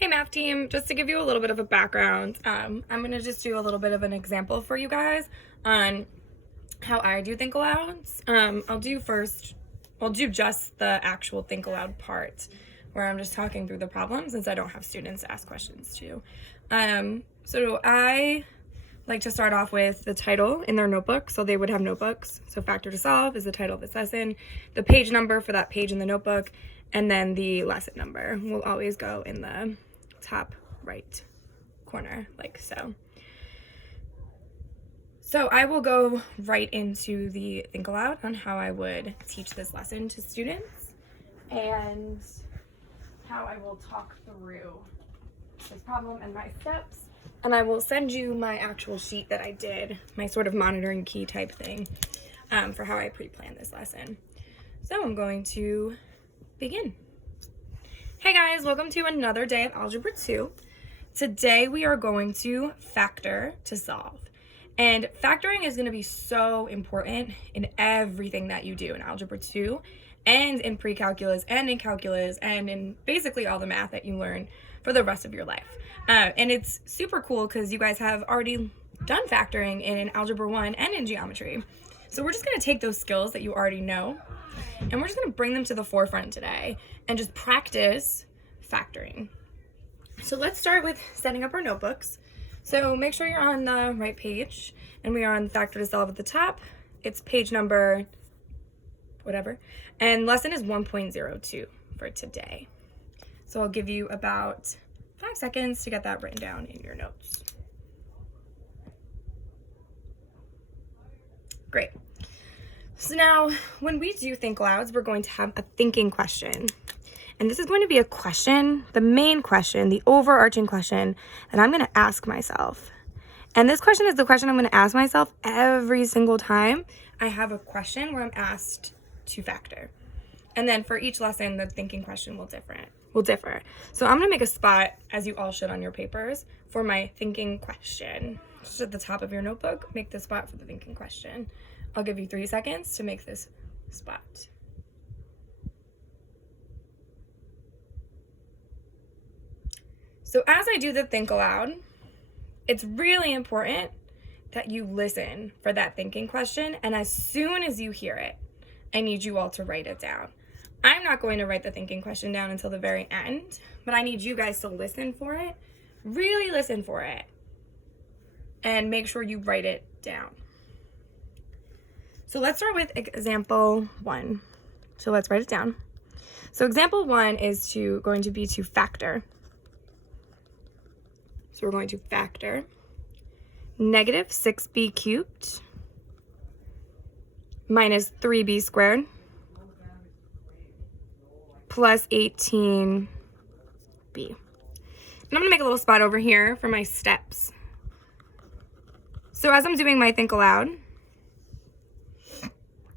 Hey math team, just to give you a little bit of a background, I'm going to just do a little bit of an example for you guys on how I do think alouds. I'll do just the actual think aloud part where I'm just talking through the problem since I don't have students to ask questions to. So I like to start off with the title in their notebook, so they would have notebooks. So factor to solve is the title of this lesson, the page number for that page in the notebook, and then the lesson number will always go in the top right corner, like so. So I will go right into the think aloud on how I would teach this lesson to students and how I will talk through this problem and my steps. And I will send you my actual sheet that I did, my sort of monitoring key type thing for how I pre-planned this lesson. So I'm going to begin. Hey guys, welcome to another day of Algebra 2. Today we are going to factor to solve. And factoring is going to be so important in everything that you do in Algebra 2 and in pre-calculus and in calculus and in basically all the math that you learn for the rest of your life. And it's super cool because you guys have already done factoring in Algebra 1 and in geometry. So we're just going to take those skills that you already know and we're just going to bring them to the forefront today and just practice factoring. So let's start with setting up our notebooks. So make sure you're on the right page, and we are on factor to solve at the top. It's page number whatever, and lesson is 1.02 for today. So I'll give you about 5 seconds to get that written down in your notes. Great. So now, when we do think louds, we're going to have a thinking question. And this is going to be a question, the main question, the overarching question that I'm going to ask myself. And this question is the question I'm going to ask myself every single time I have a question where I'm asked to factor. And then for each lesson, the thinking question will differ. So I'm going to make a spot, as you all should on your papers, for my thinking question. Just at the top of your notebook, make the spot for the thinking question. I'll give you 3 seconds to make this spot. So as I do the think aloud, it's really important that you listen for that thinking question. And as soon as you hear it, I need you all to write it down. I'm not going to write the thinking question down until the very end, but I need you guys to listen for it, really listen for it, and make sure you write it down. So let's start with example 1. So let's write it down. So example 1 is going to be to factor. So we're going to factor negative 6b cubed minus 3b squared plus 18b. And I'm going to make a little spot over here for my steps. So as I'm doing my think aloud,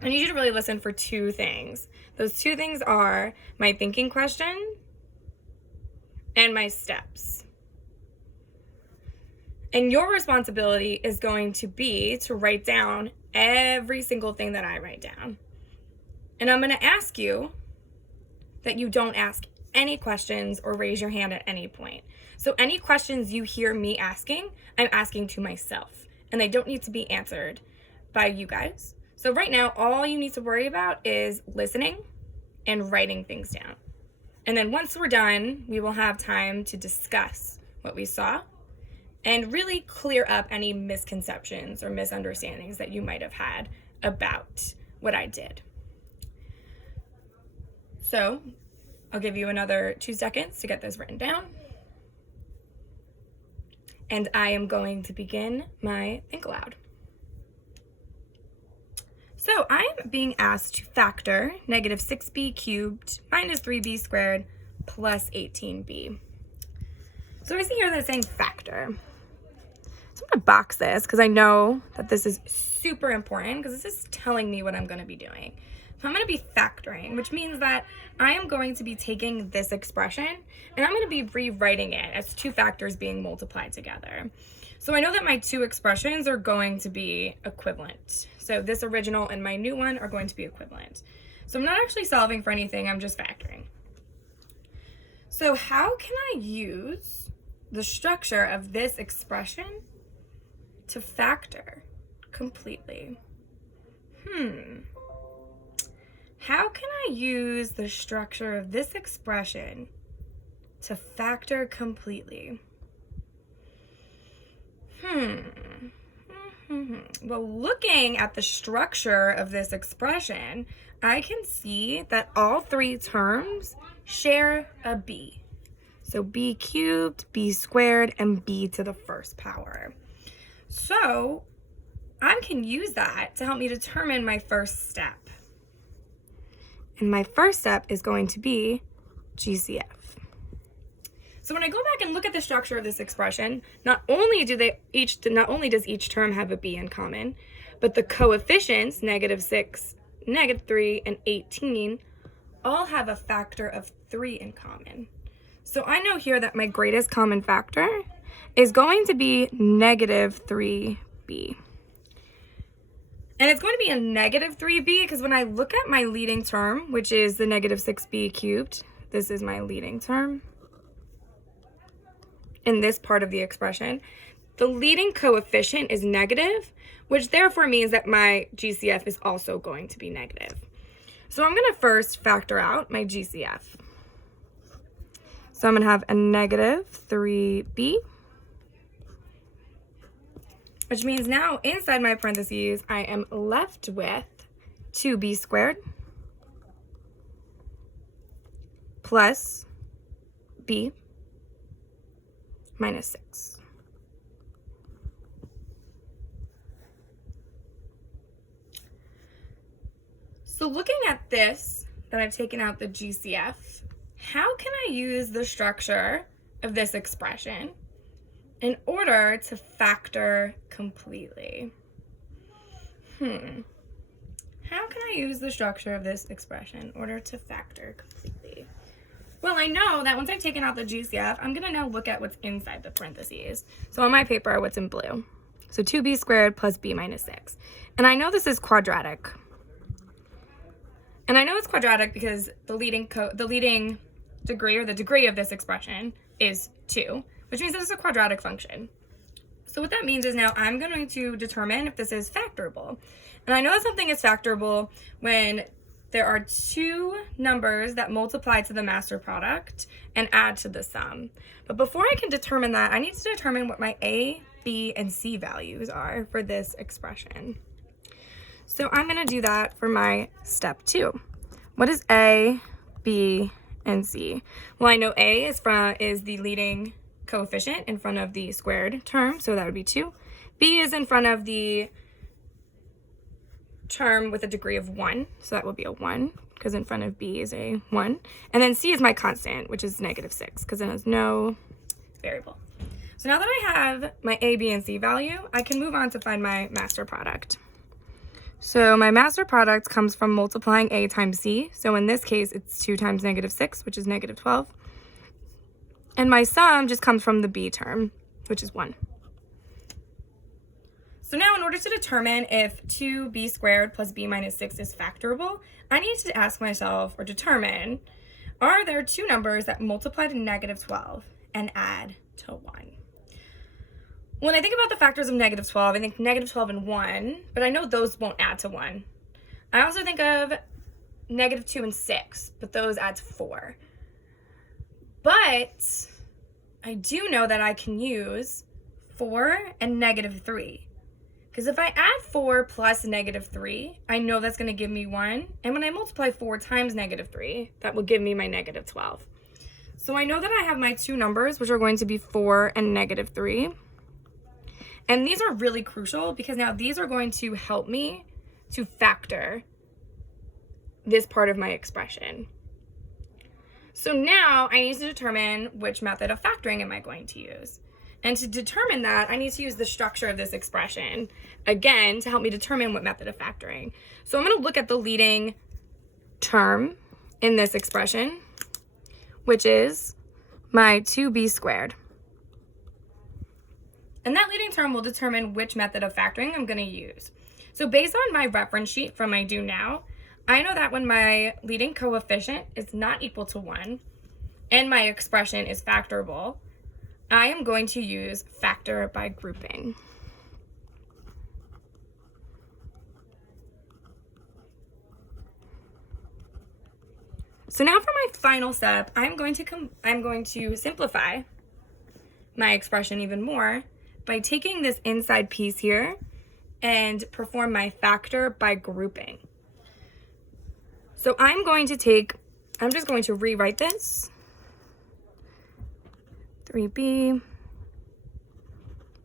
I need you to really listen for 2 things. Those 2 things are my thinking question and my steps. And your responsibility is going to be to write down every single thing that I write down. And I'm going to ask you that you don't ask any questions or raise your hand at any point. So any questions you hear me asking, I'm asking to myself. And they don't need to be answered by you guys. So right now, all you need to worry about is listening and writing things down. And then once we're done, we will have time to discuss what we saw and really clear up any misconceptions or misunderstandings that you might have had about what I did. So I'll give you another 2 seconds to get this written down. And I am going to begin my think aloud. So I'm being asked to factor negative 6b cubed minus 3b squared plus 18b. So I see here that it's saying factor. So I'm going to box this because I know that this is super important because this is telling me what I'm going to be doing. So I'm going to be factoring, which means that I am going to be taking this expression and I'm going to be rewriting it as 2 factors being multiplied together. So I know that my 2 expressions are going to be equivalent. So this original and my new one are going to be equivalent. So I'm not actually solving for anything, I'm just factoring. So how can I use the structure of this expression to factor completely? How can I use the structure of this expression to factor completely? Well, looking at the structure of this expression, I can see that all three terms share a b. So b cubed, b squared, and b to the first power. So I can use that to help me determine my first step. And my first step is going to be GCF. So when I go back and look at the structure of this expression, not only does each term have a b in common, but the coefficients, -6, -3, and 18, all have a factor of 3 in common. So I know here that my greatest common factor is going to be -3b. And it's going to be a -3b because when I look at my leading term, which is the -6b cubed, this is my leading term in this part of the expression, the leading coefficient is negative, which therefore means that my GCF is also going to be negative. So I'm going to first factor out my GCF. So I'm going to have a -3b, which means now inside my parentheses, I am left with 2b squared plus b minus 6. So looking at this, that I've taken out the GCF, how can I use the structure of this expression in order to factor completely? How can I use the structure of this expression in order to factor completely? Well, I know that once I've taken out the GCF, I'm going to now look at what's inside the parentheses. So on my paper, what's in blue? So 2b squared plus b minus 6. And I know this is quadratic. And I know it's quadratic because the leading degree, or the degree of this expression, is 2, which means that it's a quadratic function. So what that means is now I'm going to determine if this is factorable. And I know that something is factorable when there are two numbers that multiply to the master product and add to the sum. But before I can determine that, I need to determine what my a, b, and c values are for this expression. So I'm going to do that for my step 2. What is a, b, and c? Well, I know a is the leading coefficient in front of the squared term, so that would be 2. B is in front of the term with a degree of 1, so that will be a 1, because in front of b is a 1. And then c is my constant, which is -6, because it has no variable. So now that I have my a, b, and c value, I can move on to find my master product. So my master product comes from multiplying a times c. So in this case, it's 2 times -6, which is -12. And my sum just comes from the b term, which is 1. So now in order to determine if 2b squared plus b minus 6 is factorable, I need to ask myself, or determine, are there two numbers that multiply to -12 and add to 1? When I think about the factors of -12, I think -12 and 1, but I know those won't add to 1. I also think of -2 and 6, but those add to 4. But I do know that I can use 4 and -3. Because if I add 4 plus -3, I know that's going to give me 1. And when I multiply 4 times -3, that will give me my -12. So I know that I have my two numbers, which are going to be 4 and -3. And these are really crucial because now these are going to help me to factor this part of my expression. So now I need to determine which method of factoring am I going to use. And to determine that, I need to use the structure of this expression, again, to help me determine what method of factoring. So I'm going to look at the leading term in this expression, which is my 2b squared. And that leading term will determine which method of factoring I'm going to use. So based on my reference sheet from my do now, I know that when my leading coefficient is not equal to 1, and my expression is factorable, I am going to use factor by grouping. So now for my final step, I'm going to simplify my expression even more by taking this inside piece here and perform my factor by grouping. So I'm just going to rewrite this. 3b,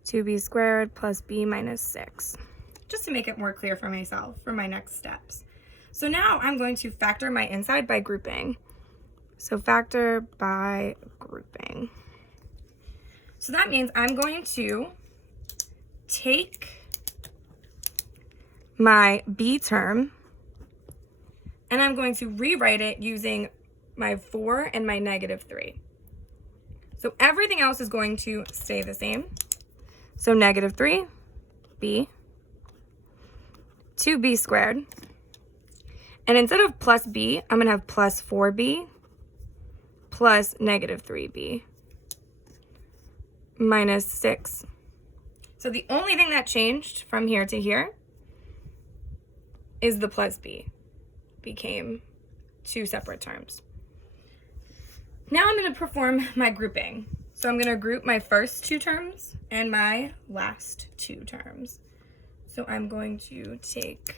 2b squared plus b minus 6, just to make it more clear for myself for my next steps. So now I'm going to factor my inside by grouping. So factor by grouping. So that means I'm going to take my b term and I'm going to rewrite it using my 4 and my -3. So everything else is going to stay the same. So -3, b, 2b squared. And instead of plus b, I'm going to have plus 4b plus -3b minus 6. So the only thing that changed from here to here is the plus b. Became two separate terms. Now I'm going to perform my grouping. So I'm going to group my first two terms and my last two terms. So I'm going to take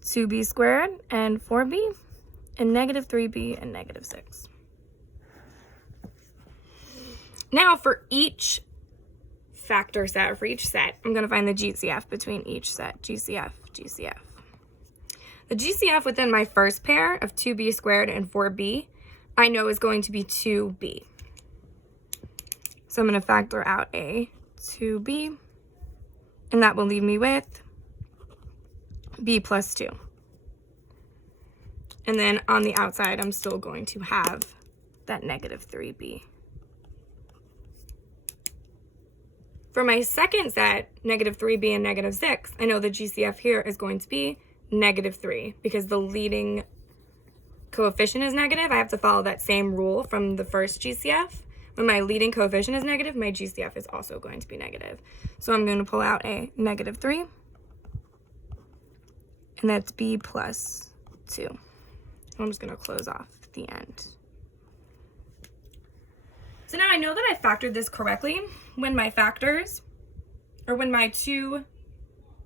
2b squared and 4b and -3b and -6. Now for each factor set, or for each set, I'm going to find the GCF between each set. GCF, GCF. The GCF within my first pair of 2b squared and 4b, I know is going to be 2b. So I'm going to factor out a 2b, and that will leave me with b plus 2. And then on the outside, I'm still going to have that -3b. For my second set, -3b and -6, I know the GCF here is going to be -3 because the leading coefficient is negative. I have to follow that same rule from the first GCF. When my leading coefficient is negative, my GCF is also going to be negative. So I'm going to pull out a -3, and that's b plus 2. I'm just going to close off the end. So now I know that I factored this correctly when my factors, or when my two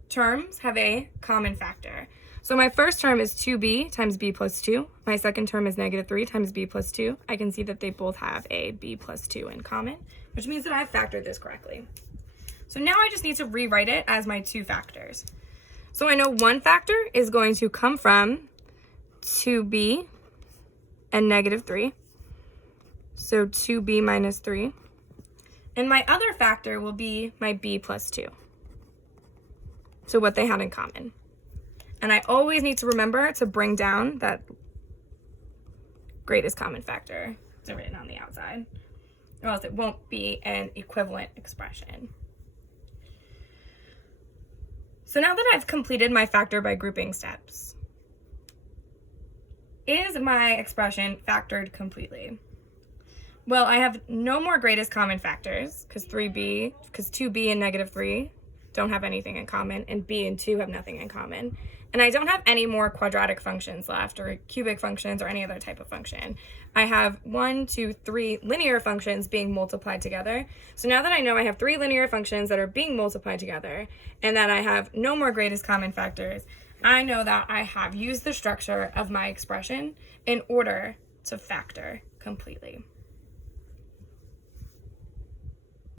terms have a common factor. So my first term is 2b times b plus 2. My second term is -3 times b plus 2. I can see that they both have a b plus 2 in common, which means that I've factored this correctly. So now I just need to rewrite it as my two factors. So I know one factor is going to come from 2b and -3. So 2b minus 3. And my other factor will be my b plus 2. So what they had in common. And I always need to remember to bring down that greatest common factor. It's written on the outside, or else it won't be an equivalent expression. So now that I've completed my factor by grouping steps, is my expression factored completely? Well, I have no more greatest common factors because 2b and -3 don't have anything in common, and b and 2 have nothing in common. And I don't have any more quadratic functions left, or cubic functions, or any other type of function. I have 1, 2, 3 linear functions being multiplied together. So now that I know I have 3 linear functions that are being multiplied together, and that I have no more greatest common factors, I know that I have used the structure of my expression in order to factor completely.